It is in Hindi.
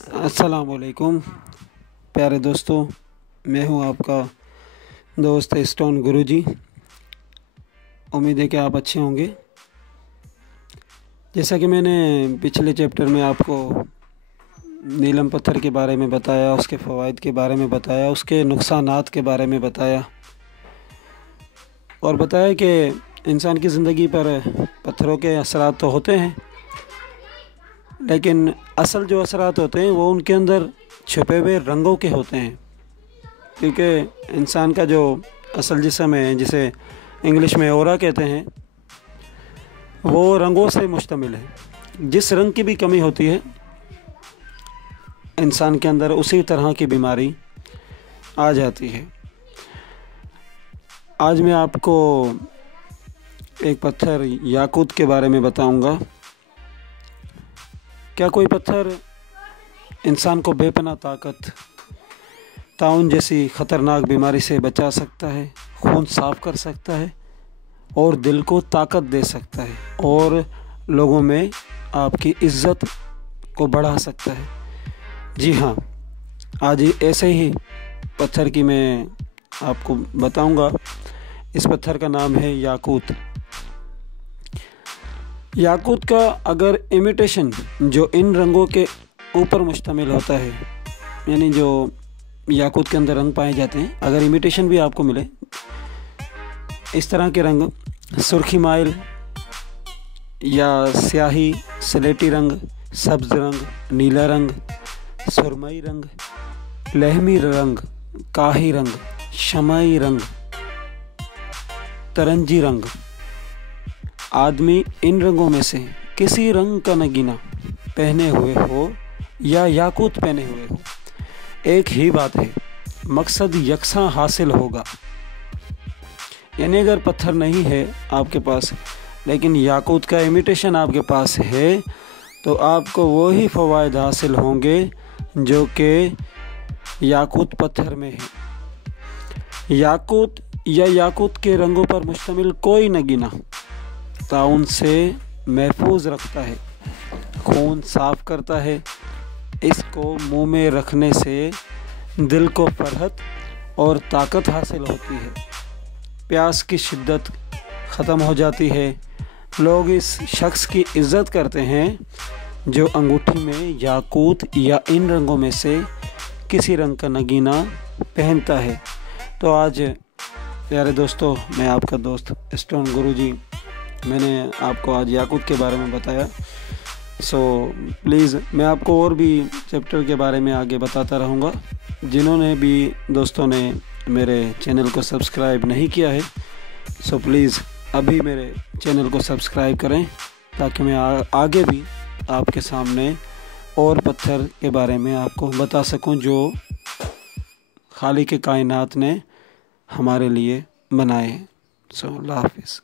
अस्सलामुअलैकुम प्यारे दोस्तों, मैं हूं आपका दोस्त स्टोन गुरुजी। उम्मीद है कि आप अच्छे होंगे। जैसा कि मैंने पिछले चैप्टर में आपको नीलम पत्थर के बारे में बताया, उसके फ़वाइद के बारे में बताया, उसके नुकसानात के बारे में बताया और बताया कि इंसान की ज़िंदगी पर पत्थरों के असरात तो होते हैं, लेकिन असल जो असरात होते हैं वो उनके अंदर छुपे हुए रंगों के होते हैं। क्योंकि इंसान का जो असल जिस्म है, जिसे इंग्लिश में ओरा कहते हैं, वो रंगों से मुश्तमिल है। जिस रंग की भी कमी होती है इंसान के अंदर, उसी तरह की बीमारी आ जाती है। आज मैं आपको एक पत्थर याकूत के बारे में बताऊंगा। क्या कोई पत्थर इंसान को बेपनाह ताकत, ताउन जैसी ख़तरनाक बीमारी से बचा सकता है, खून साफ़ कर सकता है और दिल को ताकत दे सकता है और लोगों में आपकी इज़्ज़त को बढ़ा सकता है? जी हाँ, आज ऐसे ही पत्थर की मैं आपको बताऊंगा। इस पत्थर का नाम है याकूत। याकूत का अगर इमिटेशन जो इन रंगों के ऊपर मुश्तमिल होता है, यानी जो याकूत के अंदर रंग पाए जाते हैं, अगर इमिटेशन भी आपको मिले, इस तरह के रंग सुर्खी माइल या स्याही, स्लेटी रंग, सब्ज़ रंग, नीला रंग, सुरमई रंग, लहमी रंग, काही रंग, शमाई रंग, तरंजी रंग, आदमी इन रंगों में से किसी रंग का नगीना पहने हुए हो या याकूत पहने हुए हो, एक ही बात है, मकसद यकसा हासिल होगा। यानी अगर पत्थर नहीं है आपके पास, लेकिन याकूत का इमिटेशन आपके पास है, तो आपको वही फ़वाइद हासिल होंगे जो कि याकूत पत्थर में है। याकूत या याकूत के रंगों पर मुश्तमिल कोई नगीना ताउन से महफूज रखता है, खून साफ़ करता है। इसको मुंह में रखने से दिल को फरहत और ताकत हासिल होती है, प्यास की शिद्दत ख़त्म हो जाती है। लोग इस शख्स की इज़्ज़त करते हैं जो अंगूठी में याकूत या इन रंगों में से किसी रंग का नगीना पहनता है। तो आज प्यारे दोस्तों, मैं आपका दोस्त स्टोन गुरुजी, मैंने आपको आज याकूत के बारे में बताया। प्लीज़ मैं आपको और भी चैप्टर के बारे में आगे बताता रहूँगा। जिन्होंने भी दोस्तों ने मेरे चैनल को सब्सक्राइब नहीं किया है, प्लीज़ अभी मेरे चैनल को सब्सक्राइब करें, ताकि मैं आगे भी आपके सामने और पत्थर के बारे में आपको बता सकूं जो खालिक कायनात ने हमारे लिए बनाए। अल्लाह हाफ़िज़।